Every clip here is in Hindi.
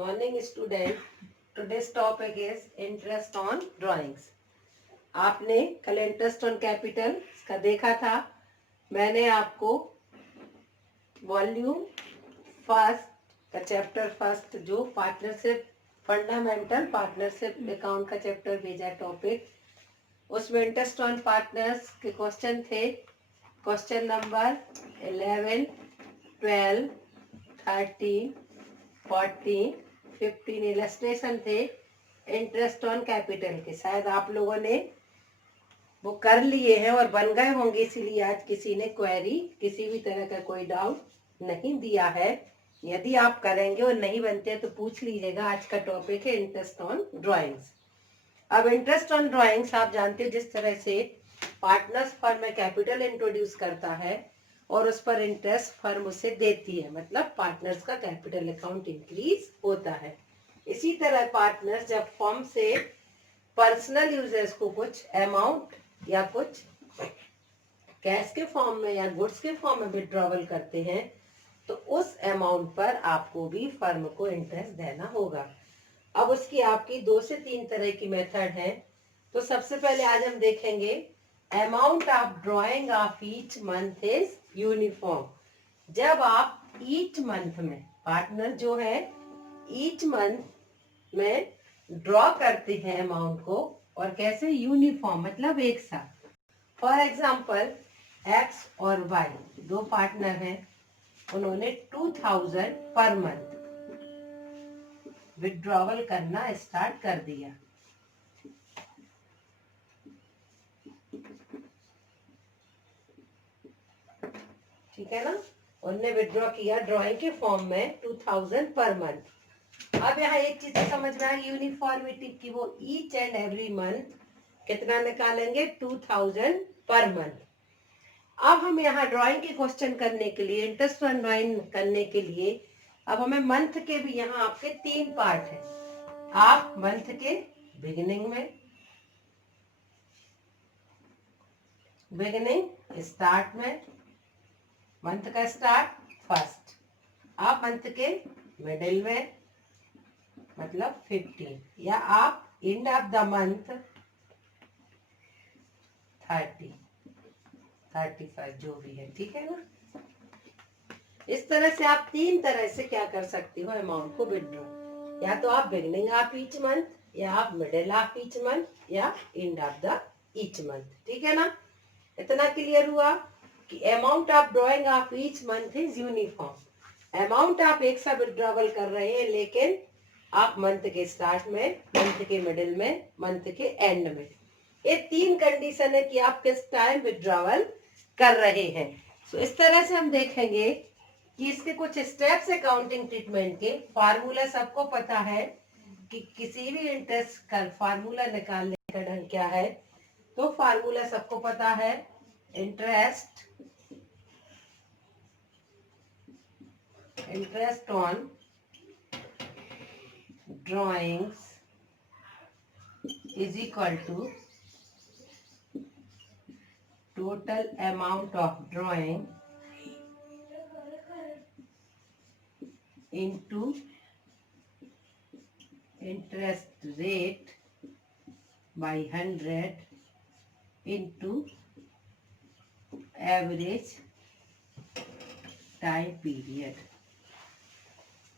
morning student. Today's topic is interest on drawings. आपने कल इंटरेस्ट ऑन कैपिटल का देखा था. मैंने आपको वॉल्यूम फर्स्ट का चैप्टर फर्स्ट जो पार्टनरशिप फंडामेंटल पार्टनरशिप अकाउंट का चैप्टर भेजा टॉपिक. उसमें इंटरेस्ट ऑन पार्टनर्स के क्वेश्चन थे. क्वेश्चन नंबर 11, 12, 13, 14, 15 इलस्ट्रेशन थे इंटरेस्ट ऑन कैपिटल के. शायद आप लोगों ने वो कर लिए हैं और बन गए होंगे, इसीलिए आज किसी ने क्वेरी किसी भी तरह का कोई डाउट नहीं दिया है. यदि आप करेंगे और नहीं बनते तो पूछ लीजिएगा. आज का टॉपिक है इंटरेस्ट ऑन ड्राइंग्स. अब इंटरेस्ट ऑन ड्राइंग्स आप जानते हो जिस तरह से पार्टनर्स फर्म में कैपिटल इंट्रोड्यूस करता है और उस पर इंटरेस्ट फर्म उसे देती है, मतलब पार्टनर्स का कैपिटल अकाउंट इंक्रीज होता है. इसी तरह पार्टनर्स जब फर्म से पर्सनल यूजर्स को कुछ अमाउंट या कुछ कैश के फॉर्म में या गुड्स के फॉर्म में विड्रॉवल करते हैं तो उस अमाउंट पर आपको भी फर्म को इंटरेस्ट देना होगा. अब उसकी आपकी 2 से 3 तरह की मेथड है. तो सबसे पहले आज हम देखेंगे amount of drawing of each month is uniform. जब आप ईच मंथ में पार्टनर जो है ईच मंथ में ड्रॉ करते हैं अमाउंट को और कैसे यूनिफॉर्म मतलब एक साथ. फॉर एग्जांपल एक्स और वाई दो पार्टनर हैं, उन्होंने 2000 पर मंथ विड्रॉवल करना स्टार्ट कर दिया. ठीक है ना. उनने विड्रॉ किया ड्राइंग के फॉर्म में 2000 पर मंथ. अब यहाँ एक चीज समझ में आएगी यूनिफॉर्मिटी की, वो ईच एंड एवरी मंथ कितना निकालेंगे 2000 पर मंथ. अब हम यहाँ ड्राइंग के क्वेश्चन करने के लिए इंटरेस्ट ऑन ड्राइंग करने के लिए अब हमें मंथ के भी यहाँ आपके 3 पार्ट है. आप मंथ के बिगिनिंग स्टार्ट में मंथ का स्टार्ट फर्स्ट, आप मंथ के मिडिल में मतलब 15 या आप एंड ऑफ द मंथ 30, 35 जो भी है. ठीक है ना. इस तरह से आप 3 तरह से क्या कर सकती हो अमाउंट को विड्रॉ. या तो आप बिगिनिंग ऑफ ईच मंथ, या आप मिडिल ऑफ ईच मंथ, या and of the each month. ठीक है ना. इतना क्लियर हुआ कि amount of drawing of each month is uniform. Amount आप एक साथ विड्रॉवल कर रहे हैं लेकिन आप मंथ के स्टार्ट में, मंथ के मिडिल में, मंथ के एंड में. ये 3 कंडीशन है कि आप किस टाइम विड्रॉवल कर रहे हैं. तो इस तरह से हम देखेंगे कि इसके कुछ स्टेप्स अकाउंटिंग ट्रीटमेंट के. फार्मूला सबको पता है कि किसी भी इंटरेस्ट का फार्मूला निकालने का ढंग क्या है. तो फार्मूला सबको पता है. Interest on drawings is equal to total amount of drawing into interest rate by 100 into average time period.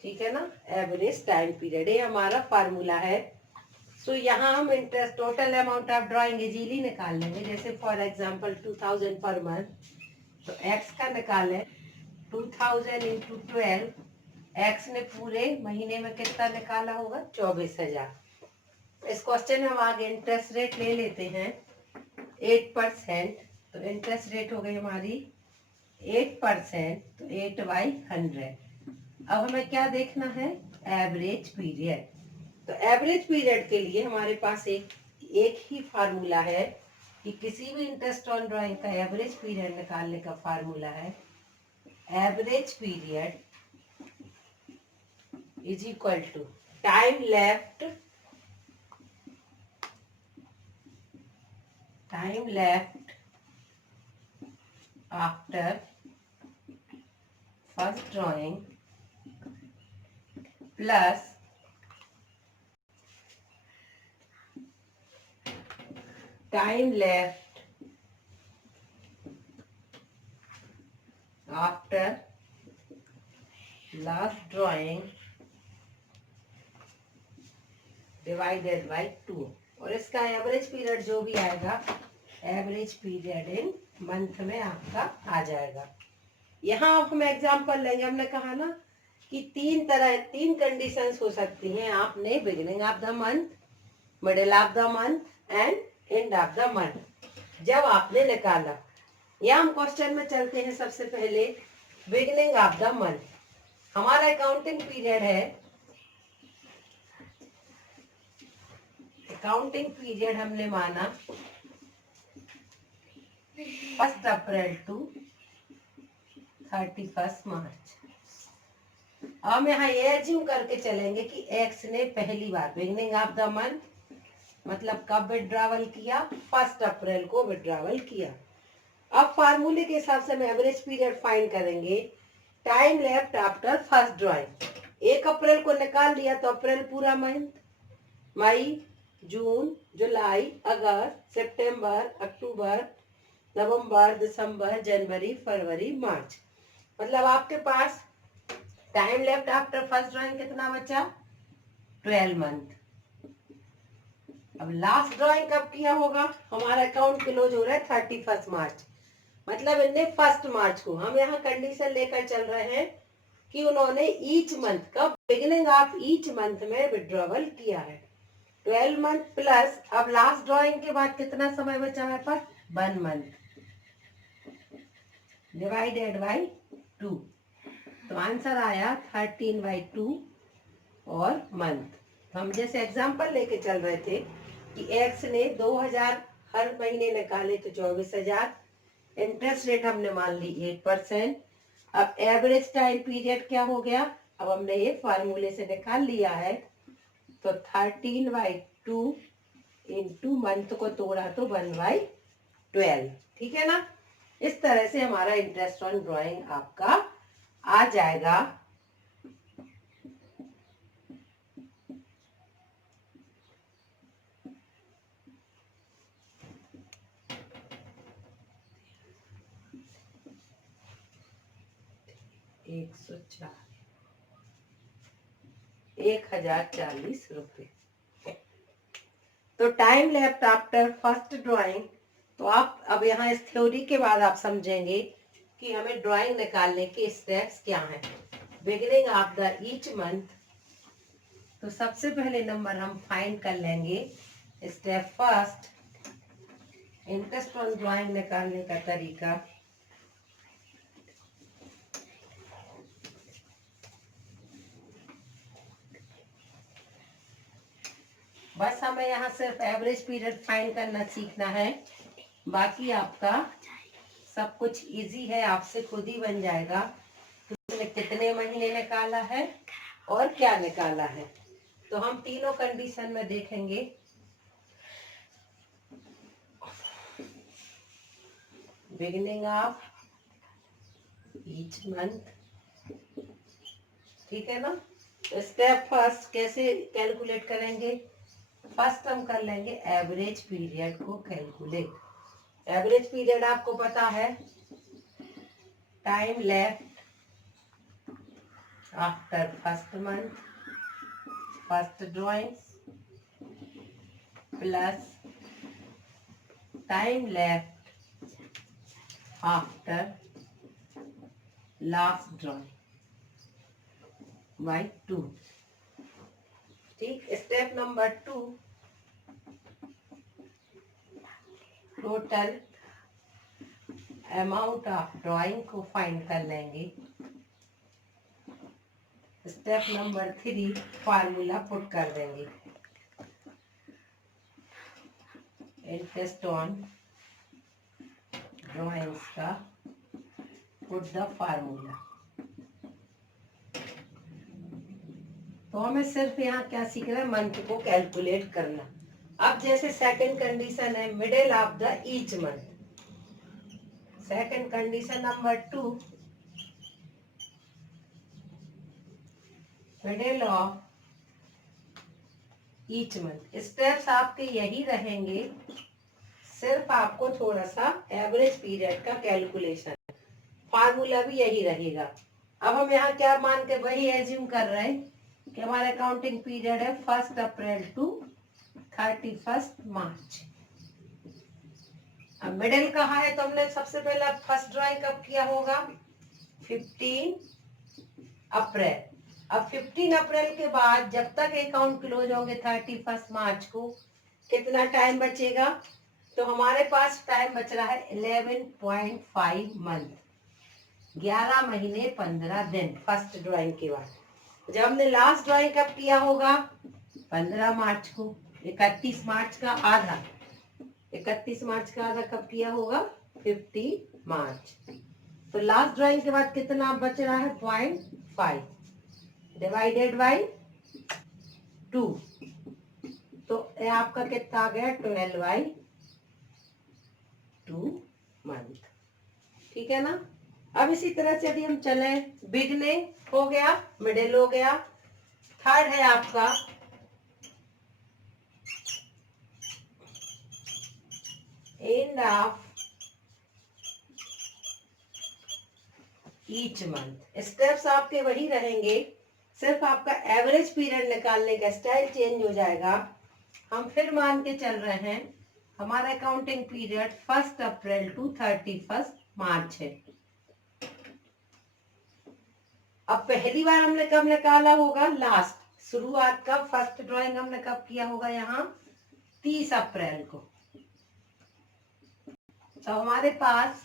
ठीक है ना. एवरेज टाइम पीरियड ये हमारा फार्मूला है. सो यहाँ हम interest total amount of drawing easily निकाल लेंगे. जैसे फॉर एग्जांपल 2000 पर मंथ, तो एक्स का निकालें 2000 इंटू 12. एक्स ने पूरे महीने में कितना निकाला होगा 24,000. इस क्वेश्चन में हम आगे इंटरेस्ट रेट ले लेते हैं 8%. तो इंटरेस्ट रेट हो गई हमारी 8%, तो 8/100. अब हमें क्या देखना है एवरेज पीरियड. तो एवरेज पीरियड के लिए हमारे पास एक ही फार्मूला है कि किसी भी इंटरेस्ट ऑन ड्राइंग का एवरेज पीरियड निकालने का फार्मूला है average period is equal to time left after first drawing plus time left after last drawing divided by 2, और इसका एवरेज पीरियड जो भी आएगा, एवरेज पीरियड इन मंथ में आपका आ जाएगा। यहाँ आप हम एग्जांपल लेंगे, हमने कहा ना कि तीन कंडीशंस हो सकती हैं आपने, beginning of the month, middle of the month and and of the month जब आपने निकाला। या हम क्वेश्चन में चलते हैं। सबसे पहले बिगिनिंग ऑफ द मंथ, हमारा अकाउंटिंग पीरियड है, अकाउंटिंग पीरियड हमने माना 1 अप्रैल टू 31 मार्च। हम यहाँ ये एज्यूम करके चलेंगे कि एक्स ने पहली बार बिगिनिंग ऑफ द मंथ मतलब कब विड्रॉवल किया, 1 अप्रैल को विड्रॉवल किया। अब फार्मूले के हिसाब से हम एवरेज पीरियड फाइंड करेंगे। Time left after first drawing, 1 अप्रैल को निकाल लिया तो अप्रैल पूरा मंथ, मई, जून, जुलाई, अगस्त, सितंबर, अक्टूबर, नवंबर, दिसंबर, जनवरी, फरवरी, मार्च, मतलब आपके पास time left after first drawing कितना बचा, 12 मंथ। अब लास्ट ड्राइंग कब किया होगा, हमारा अकाउंट क्लोज हो रहा है 31 मार्च, मतलब इनने 1 मार्च को, हम यहाँ कंडीशन लेकर चल रहे हैं कि उन्होंने ईच मंथ का बिगिनिंग ऑफ ईच मंथ में विड्रॉवल किया है। 12 मंथ प्लस अब लास्ट ड्राइंग के बाद कितना समय बचा हमारे पास, 1 मंथ डिवाइडेड बाई 2, तो आंसर आया 13/2 और मंथ। तो हम जैसे एग्जांपल लेके चल रहे थे कि एक्स ने 2000 हर महीने निकाले तो 24,000, इंटरेस्ट रेट हमने मान ली 8%। अब एवरेज टाइम पीरियड क्या हो गया, अब हमने ये फार्मूले से निकाल लिया है, तो 13/2 इंटू मंथ को तोड़ा तो 1/12, ठीक है ना। इस तरह से हमारा इंटरेस्ट ऑन ड्राइंग आपका आ जाएगा। ₹140 ₹1040। तो time left after first drawing, तो आप अब यहाँ इस थ्योरी के बाद आप समझेंगे कि हमें ड्राइंग निकालने के स्टेप्स क्या हैं। Beginning of the each month, तो सबसे पहले नंबर हम फाइंड कर लेंगे। Step first, interest on drawing निकालने का तरीका, बस हमें यहाँ सिर्फ एवरेज पीरियड फाइंड करना सीखना है, बाकी आपका सब कुछ इजी है, आपसे खुद ही बन जाएगा कि उसने कितने महीने निकाला है और क्या निकाला है। तो हम तीनों कंडीशन में देखेंगे। बिगिनिंग ऑफ ईच मंथ, ठीक है ना। स्टेप फर्स्ट कैसे कैलकुलेट करेंगे, फर्स्ट हम कर लेंगे एवरेज पीरियड को कैलकुलेट। एवरेज पीरियड आपको पता है, time left after first month first drawing plus time left after last drawing by 2, ठीक। Step number 2, total amount of drawing को फाइंड कर लेंगे। स्टेप नंबर 3, फार्मूला पुट कर देंगे, इंटरेस्ट ऑन ड्राइंग्स का पुट द फार्मूला। तो हमें सिर्फ यहाँ क्या सीखना है, मंथ को कैलकुलेट करना। अब जैसे सेकंड कंडीशन है middle of the each month, second condition number 2, middle of each month. Steps आपके यही रहेंगे, सिर्फ आपको थोड़ा सा एवरेज पीरियड का कैलकुलेशन, फार्मूला भी यही रहेगा। अब हम यहाँ क्या मान के वही एज्यूम कर रहे हैं कि हमारा अकाउंटिंग पीरियड है 1 अप्रैल टू 31 मार्च। अब मिडिल कहाँ है, तो हमने सबसे पहला फर्स्ट ड्राइंग कब किया होगा, 15 अप्रैल। अब 15 अप्रैल के बाद जब तक अकाउंट क्लोज होंगे 31 मार्च को, कितना टाइम बचेगा, तो हमारे पास टाइम बच रहा है 11.5 मंथ, 11 महीने 15 दिन फर्स्ट ड्राइंग के बाद। जब हमने लास्ट ड्राइंग कब किया होगा, 15 मार्च को। 31 मार्च का आधा, 31 मार्च का आधा कब किया होगा, 15 मार्च। तो लास्ट ड्राइंग के बाद कितना बच रहा है, 0.5 डिवाइडेड बाई 2, तो ये आपका कितना आ गया, 12/2 मंथ। ठीक है ना। अब इसी तरह से यदि हम चले, बिगनिंग हो गया, मिडिल हो गया, थर्ड है आपका end of each month. Steps आपके वही रहेंगे, सिर्फ आपका एवरेज पीरियड निकालने का स्टाइल चेंज हो जाएगा। हम फिर मान के चल रहे हैं हमारा अकाउंटिंग पीरियड 1 अप्रैल टू 31 मार्च है। अब पहली बार हमने कब निकाला होगा, लास्ट शुरुआत का फर्स्ट ड्राइंग हमने कब किया होगा, यहाँ 30 अप्रैल को। तो हमारे पास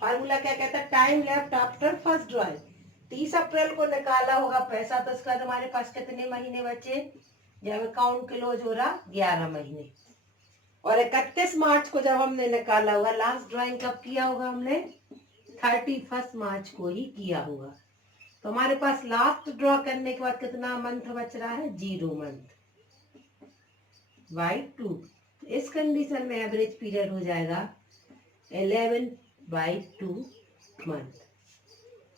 फार्मूला क्या कहता है, time left after first drawing. 30 अप्रैल को निकाला होगा पैसा, तो उसके बाद हमारे पास कितने महीने बचे, जब अकाउंट क्लोज हो रहा 11 महीने। और 31 मार्च को जब हमने निकाला होगा, लास्ट ड्राइंग कब किया होगा हमने, 31 मार्च को ही किया होगा। तो हमारे पास लास्ट ड्रॉ करने के बाद कितना मंथ बच रहा है, 0 मंथ बाई 2। इस कंडीशन में एवरेज पीरियड हो जाएगा 11/2 मंथ।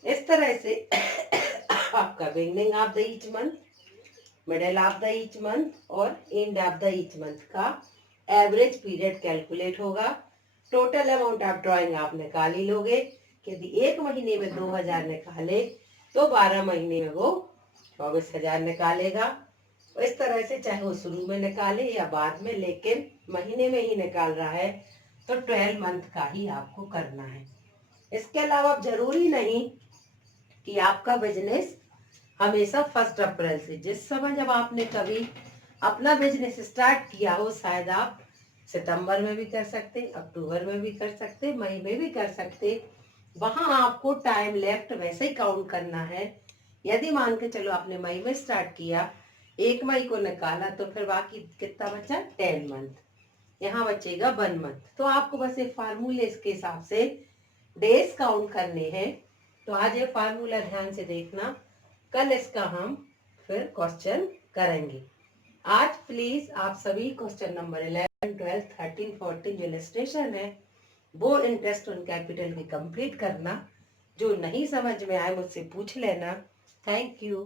इस तरह से आपका beginning of the each month, middle of the each month और end of the each month का एवरेज पीरियड कैलकुलेट होगा। टोटल अमाउंट ऑफ ड्राइंग आप निकाल ही लोगे। यदि एक महीने में 2000 निकाले तो 12 महीने में वो 24,000 निकालेगा। इस तरह से चाहे वो शुरू में निकाले या बाद में, लेकिन महीने में ही निकाल रहा है तो 12 मंथ का ही आपको करना है। इसके अलावा जरूरी नहीं कि आपका बिजनेस हमेशा 1 अप्रैल से, जिस समय जब आपने कभी अपना बिजनेस स्टार्ट किया हो, शायद आप सितंबर में भी कर सकते, अक्टूबर में भी कर सकते, मई में भी कर सकते, वहां आपको टाइम लेफ्ट वैसे ही काउंट करना है। यदि मान के चलो आपने मई में स्टार्ट किया, 1 मई को निकाला, तो फिर बाकी कितना बचा, 10 मंथ, यहाँ बचेगा 1 मंथ। तो आपको बस ये फार्मूले के हिसाब से डेज काउंट करने हैं। तो आज ये फार्मूला ध्यान से देखना, कल इसका हम फिर क्वेश्चन करेंगे। आज प्लीज आप सभी क्वेश्चन नंबर 11, 12, 13, 14 जो इलस्ट्रेशन है वो इंटरेस्ट ऑन कैपिटल की कंप्लीट करना। जो नहीं समझ में आए मुझसे पूछ लेना। Thank you.